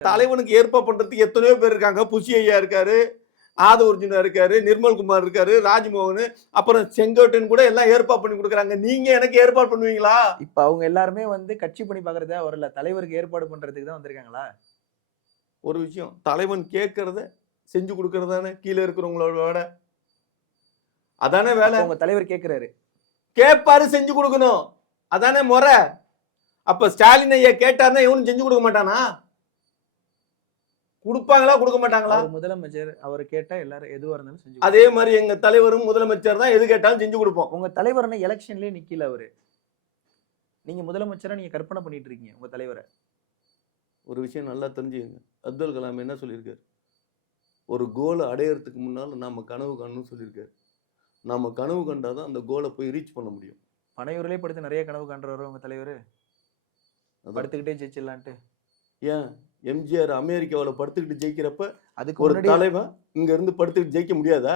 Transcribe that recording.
தலைவனுக்கு ஏற்பாடு பண்றதுக்கு எத்தனையோ பேர் இருக்காங்க. புசி ஐயா இருக்காரு, ஆதவர்ஜுனா இருக்காரு, நிர்மல்குமார் இருக்காரு, ராஜ்மோகன், அப்புறம் செங்கோட்டையன் கூட எல்லாம் ஏற்பாடு பண்ணி கொடுக்குறாங்க. நீங்க எனக்கு ஏற்பாடு பண்ணுவீங்களா? இப்ப அவங்க எல்லாருமே வந்து கட்சி பணி பாக்குறதா வரல, தலைவருக்கு ஏற்பாடு பண்றதுக்கு தான் வந்திருக்காங்களா? ஒரு விஷயம், தலைவன் கேட்கறத செஞ்சு கொடுக்கறதானே கீழ இருக்கிறவங்களோட வேலை. அதானே வேலை. உங்க தலைவர் கேட்கிறாரு. கேட்பாரு, செஞ்சு கொடுக்கணும். அதானே முறை. அப்ப ஸ்டாலின் ஐயா கேட்டாருன்னா இவனும் செஞ்சு கொடுக்க மாட்டானா? கொடுப்பாங்களா கொடுக்க மாட்டாங்களா? முதலமைச்சர் அவர் கேட்டா எல்லாரும் எதுவா இருந்தாலும் செஞ்சு. அதே மாதிரி எங்க தலைவரும் முதலமைச்சர் தான் எது கேட்டாலும் செஞ்சு கொடுப்போம். உங்க தலைவர் எலெக்ஷன்லயே நிக்கல அவரு. நீங்க முதலமைச்சரா நீங்க கற்பனை பண்ணிட்டு இருக்கீங்க உங்க தலைவரை. ஒரு விஷயம் நல்லா தெரிஞ்சுக்கங்க. அப்துல் கலாம் என்ன சொல்லியிருக்காரு? ஒரு கோலை அடையறதுக்கு முன்னால நாம கனவு காணணும்னு சொல்லியிருக்காரு. நாம கனவு கண்டாதான் அந்த கோலை போய் ரீச் பண்ண முடியும். பனையூர்லயே படுத்து நிறைய கனவு காண்றவரு உங்க தலைவர். படுத்துக்கிட்டே ஜெயிச்சிடலான்ட்டு. ஏன் எம்ஜிஆர் அமெரிக்காவில் படுத்துக்கிட்டு ஜெயிக்கிறப்ப அதுக்கு ஒரு தலைவன் இங்க இருந்து படுத்துக்கிட்டு ஜெயிக்க முடியாதா?